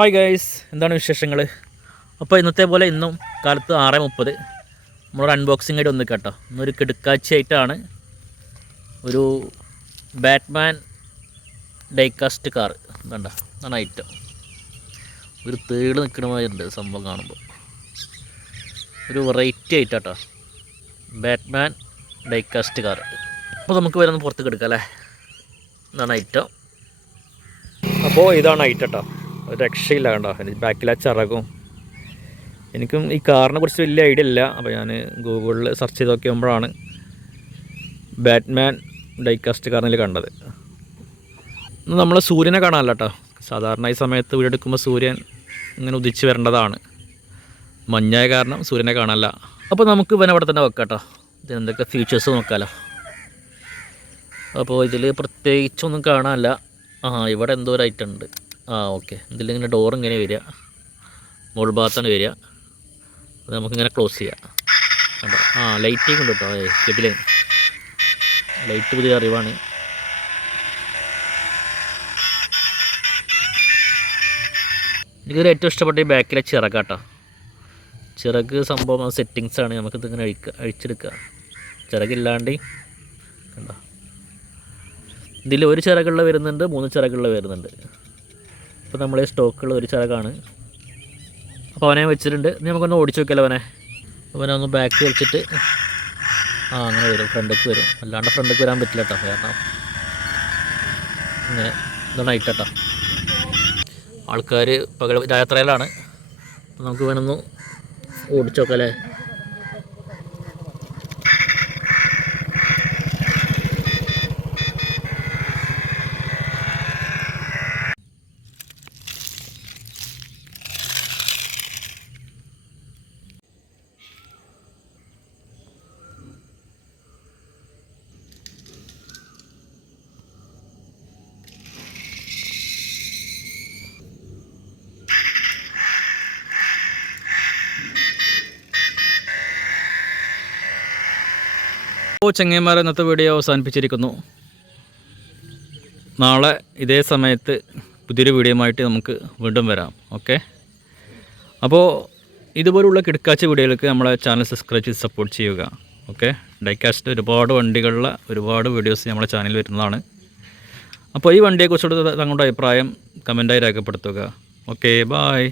Hi guys, എന്താണ് വിശേഷങ്ങൾ? അപ്പോൾ ഇന്നത്തെ പോലെ ഇന്നും കാലത്ത് 6:30 നമ്മളൊരു അൺബോക്സിംഗ് ആയിട്ട് വന്ന് കേട്ടോ. ഇന്നൊരു കിടുക്കാഴ്ചയായിട്ടാണ് ഒരു ബാറ്റ്മാൻ ഡൈകാസ്റ്റ് കാർ. വേണ്ട, അതാണ് ഐറ്റം. ഒരു തേട് നിൽക്കണമായിട്ടുണ്ട് സംഭവം കാണുമ്പോൾ. ഒരു വെറൈറ്റി ആയിട്ടാട്ടോ ബാറ്റ്മാൻ ഡൈകാസ്റ്റ് കാർ. അപ്പോൾ നമുക്ക് വരുന്ന പുറത്തേക്ക് എടുക്കാം അല്ലേ. ഇതാണ് ഐറ്റം. അപ്പോൾ ഇതാണ് ഐറ്റം കേട്ടോ. ഒരു രക്ഷയില്ല കണ്ടോ, ബാക്കിലെ ചിറകും. എനിക്കും ഈ കാറിനെ കുറിച്ച് വലിയ ഐഡിയ ഇല്ല. അപ്പോൾ ഞാൻ ഗൂഗിളിൽ സെർച്ച് ചെയ്ത് നോക്കിയപ്പോഴാണ് ബാറ്റ്മാൻ ഡൈകാസ്റ്റ് കാറിൽ കണ്ടത്. നമ്മൾ സൂര്യനെ കാണാമല്ലോ കേട്ടോ. സാധാരണ ഈ സമയത്ത് വീഡിയോ എടുക്കുമ്പോൾ സൂര്യൻ ഇങ്ങനെ ഉദിച്ച് വരേണ്ടതാണ്. മഞ്ഞായ കാരണം സൂര്യനെ കാണാനല്ല. അപ്പോൾ നമുക്ക് ഇവനെ അവിടെ തന്നെ വെക്കാം കേട്ടോ. ഇതിനെന്തൊക്കെ ഫീച്ചേഴ്സ് നോക്കാമല്ലോ. അപ്പോൾ ഇതിൽ പ്രത്യേകിച്ചൊന്നും കാണാനല്ല. ഇവിടെ എന്തോ ഒരു ഐറ്റം ഉണ്ട്. ഓക്കെ, ഇതിലിങ്ങനെ ഡോർ ഇങ്ങനെ വരിക, മുകൾ ഭാഗത്താണ് വരിക. അത് നമുക്കിങ്ങനെ ക്ലോസ് ചെയ്യാം. കണ്ടോ, ലൈറ്റിങ് ഉണ്ട് കേട്ടോ. കെട്ടിലെ ലൈറ്റ് പുതിയ അറിവാണ്. എനിക്കൊരു ഏറ്റവും ഇഷ്ടപ്പെട്ട ഈ ബാക്കിലെ ചിറകാട്ടോ. ചിറക് സംഭവം സെറ്റിങ്സാണ്. നമുക്കിതിങ്ങനെ അഴിച്ചെടുക്കുക. ചിറകില്ലാണ്ട് കണ്ടോ. ഇതിൽ ഒരു ചിറകുള്ള വരുന്നുണ്ട്, 3 ചിറകുള്ള വരുന്നുണ്ട്. ഇപ്പോൾ നമ്മളെ സ്റ്റോക്കുള്ള ഒരു ചിറകാണ്. അപ്പോൾ അവനെ വെച്ചിട്ടുണ്ട്. ഇനി നമുക്കൊന്ന് ഓടിച്ച് നോക്കിയാലോ അവനെ ഒന്ന് ബാക്ക് വെച്ചിട്ട് അങ്ങനെ വരും, ഫ്രണ്ടിലേക്ക് വരും. അല്ലാണ്ട് ഫ്രണ്ടിലേക്ക് വരാൻ പറ്റില്ല കേട്ടോ. കാരണം ഇങ്ങനെ ഇതാണ് ഐറ്റം കേട്ടോ. ആൾക്കാർ പകൽ യാത്രയിലാണ്. അപ്പോൾ നമുക്ക് വേണമെന്ന് ഓടിച്ച് നോക്കാം അല്ലേ. അപ്പോൾ ചങ്ങന്മാർ, ഇന്നത്തെ വീഡിയോ അവസാനിപ്പിച്ചിരിക്കുന്നു. നാളെ ഇതേ സമയത്ത് പുതിയൊരു വീഡിയോയുമായിട്ട് നമുക്ക് വീണ്ടും വരാം. ഓക്കെ, അപ്പോൾ ഇതുപോലുള്ള കിടക്കാച്ച വീഡിയോകൾക്ക് നമ്മളെ ചാനൽ സബ്സ്ക്രൈബ് ചെയ്ത് സപ്പോർട്ട് ചെയ്യുക. ഓക്കെ, ഡൈകാസ്റ്റ് ഒരുപാട് വണ്ടികളുടെ ഒരുപാട് വീഡിയോസ് നമ്മുടെ ചാനലിൽ വരുന്നതാണ്. അപ്പോൾ ഈ വണ്ടിയെക്കുറിച്ചുള്ള തങ്ങളുടെ അഭിപ്രായം കമൻറ്റായി രേഖപ്പെടുത്തുക. Okay, bye.